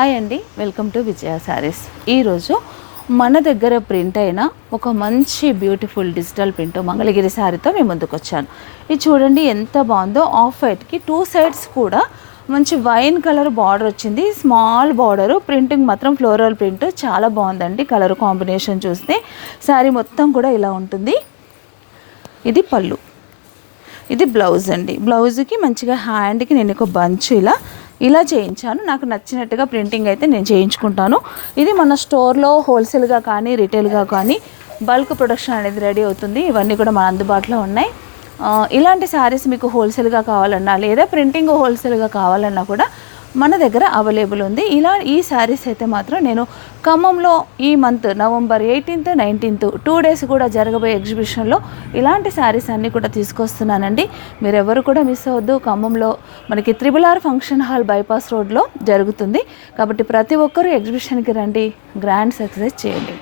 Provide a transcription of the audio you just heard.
Hi అండి, welcome to విజయ శారీస్. ఈరోజు మన దగ్గర ప్రింట్ అయిన ఒక మంచి బ్యూటిఫుల్ డిజిటల్ ప్రింట్ మంగళగిరి శారీతో మేము ముందుకు వచ్చాను. ఇది చూడండి ఎంత బాగుందో. ఆఫ్ వైట్కి టూ సైడ్స్ కూడా మంచి వైన్ కలర్ బార్డర్ వచ్చింది. స్మాల్ బార్డరు, ప్రింటింగ్ మాత్రం ఫ్లోరల్ ప్రింట్ చాలా బాగుందండి. కలర్ కాంబినేషన్ చూస్తే శారీ మొత్తం కూడా ఇలా ఉంటుంది. ఇది పళ్ళు, ఇది బ్లౌజ్ అండి. బ్లౌజ్కి మంచిగా హ్యాండ్కి నేను ఒక బంచ్ ఇలా చేయించాను. నాకు నచ్చినట్టుగా ప్రింటింగ్ అయితే నేను చేయించుకుంటాను. ఇది మన స్టోర్లో హోల్సేల్గా కానీ రిటైల్గా కానీ బల్క్ ప్రొడక్షన్ అనేది రెడీ అవుతుంది. ఇవన్నీ కూడా మన అందుబాటులో ఉన్నాయి. ఇలాంటి శారీస్ మీకు హోల్సేల్గా కావాలన్నా లేదా ప్రింటింగ్ హోల్సేల్గా కావాలన్నా కూడా మన దగ్గర అవైలబుల్ ఉంది. ఈ శారీస్ అయితే మాత్రం నేను ఖమ్మంలో ఈ month November 18th, 19th 2 days కూడా జరగబోయే ఎగ్జిబిషన్లో ఇలాంటి శారీస్ అన్నీ కూడా తీసుకొస్తున్నానండి. మీరెవరు కూడా మిస్ అవ్వద్దు. ఖమ్మంలో మనకి RRR ఫంక్షన్ హాల్ బైపాస్ రోడ్లో జరుగుతుంది. కాబట్టి ప్రతి ఒక్కరూ ఎగ్జిబిషన్కి రండి, గ్రాండ్ సక్సెస్ చేయండి.